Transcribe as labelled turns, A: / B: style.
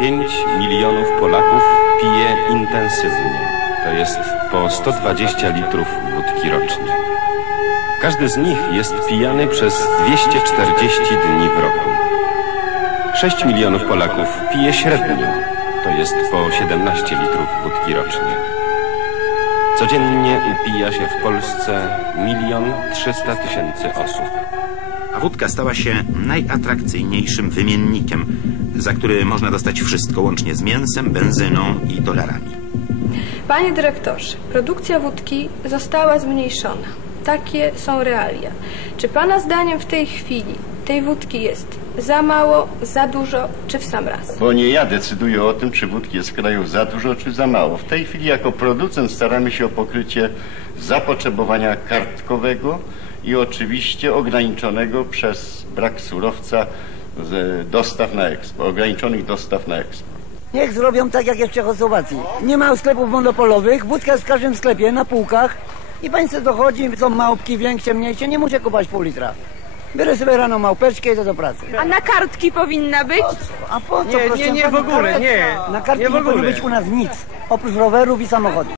A: 5 milionów Polaków pije intensywnie, to jest po 120 litrów wódki rocznie. Każdy z nich jest pijany przez 240 dni w roku. 6 milionów Polaków pije średnio, to jest po 17 litrów wódki rocznie. Codziennie upija się w Polsce milion 300 tysięcy osób.
B: A wódka stała się najatrakcyjniejszym wymiennikiem, za który można dostać wszystko łącznie z mięsem, benzyną i dolarami.
C: Panie dyrektorze, produkcja wódki została zmniejszona. Takie są realia. Czy Pana zdaniem w tej chwili tej wódki jest za mało, za dużo, czy w sam raz?
D: Bo nie ja decyduję o tym, czy wódki jest w kraju za dużo, czy za mało. W tej chwili jako producent staramy się o pokrycie zapotrzebowania kartkowego i oczywiście ograniczonego przez brak surowca z dostaw na eksport, ograniczonych dostaw na eksport.
E: Niech zrobią tak, jak jest w Czechosłowacji. Nie ma sklepów monopolowych, wódka jest w każdym sklepie, na półkach i państwo dochodzi, są małpki większe, mniejsze, nie muszę kupować pół litra. Biorę sobie rano małpeczkę i idę do pracy.
F: A na kartki powinna być?
E: A po co,
G: Nie,
E: proszę
G: nie, nie, w ogóle, nie.
E: Na kartki
G: Nie
E: nie,
G: w
E: powinno
G: ogóle.
E: być u nas nic, oprócz rowerów i samochodów.